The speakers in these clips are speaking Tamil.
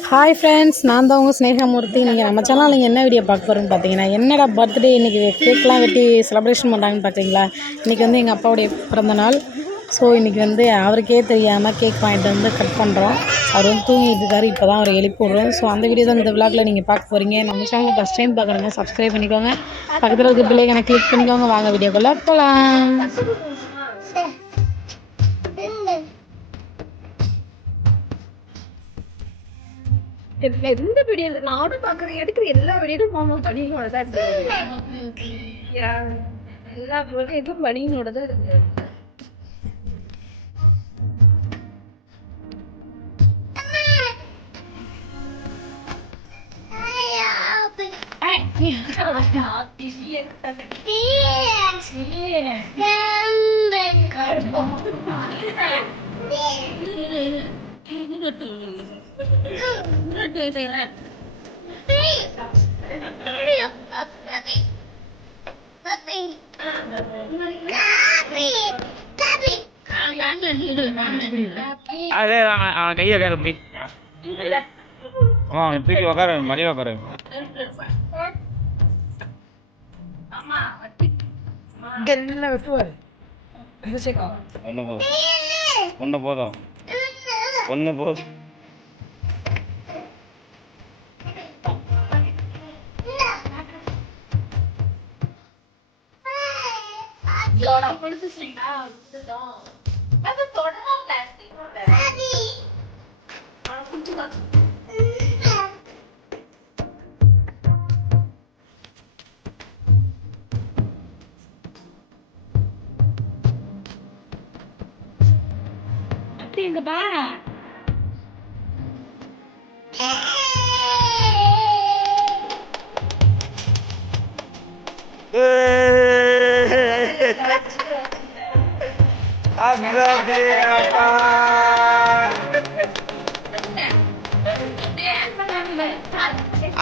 ஹாய் ஃப்ரெண்ட்ஸ், நான் தான் உங்கள் ஸ்னேகமூர்த்தி. நீங்கள் நம்ம சேனல் நீங்கள் என்ன வீடியோ பார்க்க போகிறோன்னு பார்த்தீங்கன்னா, என்னடா பர்த்டே இன்றைக்கி கேக்லாம் வெட்டி செலிப்ரேஷன் பண்ணுறாங்கன்னு பார்த்தீங்களா. இன்றைக்கி வந்து எங்கள் அப்பாவுடைய பிறந்தநாள். ஸோ இன்றைக்கி வந்து அவருக்கே தெரியாமல் கேக் வாங்கிட்டு வந்து கட் பண்ணுறோம். அவர் வந்து தூங்கிட்டு இருக்காரு, இப்போ தான் அவர் எழுப்பி விட்றோம். ஸோ அந்த வீடியோ தான் இந்த விளாகில் நீங்கள் பார்க்க போகிறீங்க. நம்ம சேனல் ஃபஸ்ட் டைம் பார்க்குறவங்க சப்ஸ்கிரைப் பண்ணிக்கோங்க, பக்கத்தில் இருக்க பிள்ளைங்க கிளிக் பண்ணிக்கோங்க. வாங்க வீடியோக்குள்ளே போகலாம். எந்த வீடியோ நானும் பாக்குறேன், எடுக்கிற எல்லா வீடியோடும் மாமா பனியனோட தான் இருக்கு. எல்லா வீடியோடும் பனியனோட தான் இருக்கு. அதே அவன் கையை அப்படி தூக்கி உக்கார மதியம் உக்காரு. ஒன்று போதும், ஒன்று போதும். எங்க பா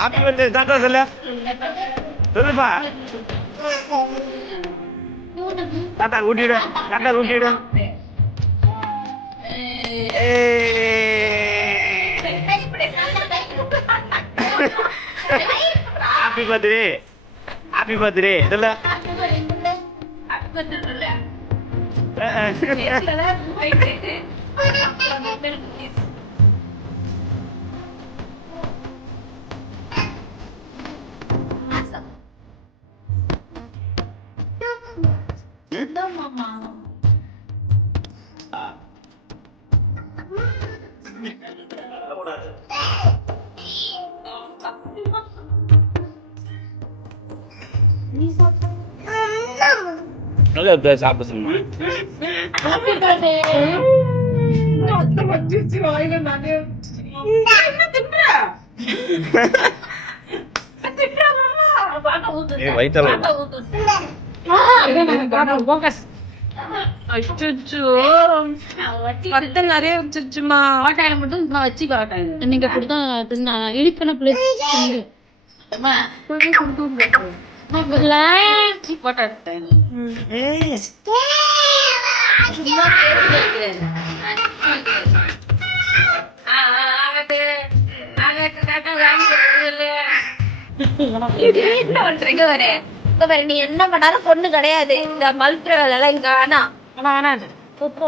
ஹாப்பி பர்த்டே தாத்தா சொல்ல சொல்லுப்பா. தாத்தா ஊட்டிடு, தாத்தா ஊட்டிடு. ஹாப்பி பர்த்டே, ஹாப்பி பர்த்டே சொல்ல. சாப்பிட சொல்லுமா. நிறைய வச்சிருச்சுமா. வாட்டாயில மட்டும் வச்சு நீங்க கொடுத்தா இழிப்பன பிளேஸ் நீ என்ன பண்ணாலும் பொண்ணு கிடையாது. இந்த மல்ற வேலை இங்க வேணாம்.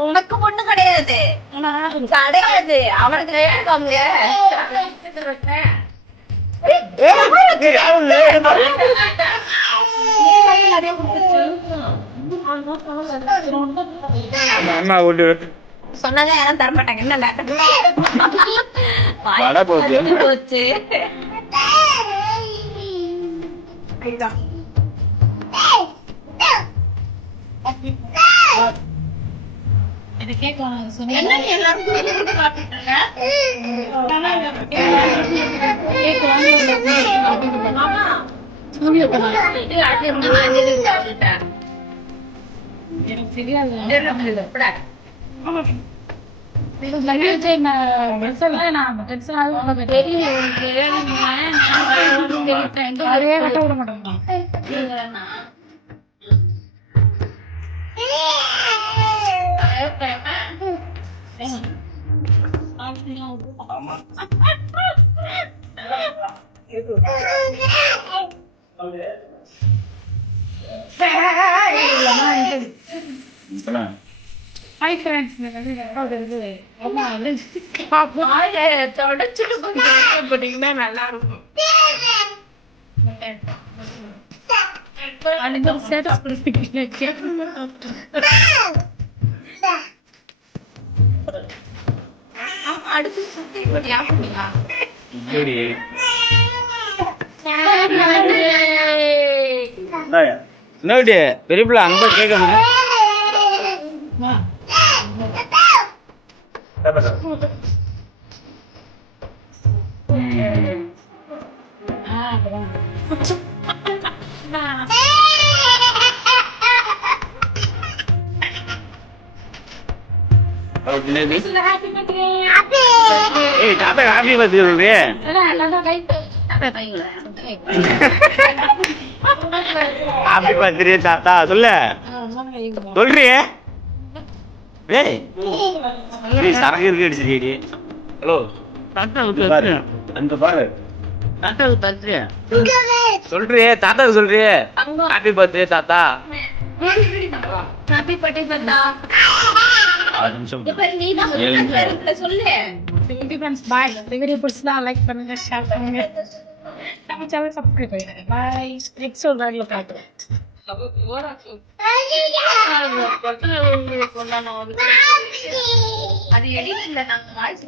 உனக்கு பொண்ணு கிடையாது, கிடையாது. அவனுக்கு சொன்னதே யாரும் தரமாட்டாங்க. என்ன போச்சு இது கேட்கணும் சொன்னீங்க. ஹாய் ஃப்ரெண்ட்ஸ், தொடச்சிட்டு போட்டீங்கன்னா நல்லா இருக்கும். அடுத்து சுத்தி என்னடி பெரிய பிள்ளை அங்க கேட்கணும். ஏய் தாத்தா ஹாப்பி பர்த்டே சொல்றியே. ஹாப்பி பர்த்டே தாத்தா சொல்லு. சொல்றியே. ஏய் நீ சரக்கு இருக்கு அடிச்சிருக்கீடி. ஹலோ தாத்தாவுக்கு பாரு. அந்த பாரு. தாத்தாவுக்கு பர்த்டே. சொல்றியே தாத்தாவுக்கு சொல்றியே. ஹாப்பி பர்த்டே தாத்தா. ஹாப்பி பர்த்டே தாத்தா. 6 நிமிஷம். இப்ப நீ தான் சொல்லு. Friends bye. இந்த வீடியோ பிடிச்சா லைக் பண்ணுங்க, ஷேர் பண்ணுங்க, நம்ம சேனல் சப்ஸ்கிரைப் பண்ணுங்க. பாய். நெக்ஸ்ட் ஒரு வீடியோல பார்க்கலாம். அது எடிட் இல்ல, நாங்க வாய்ஸ்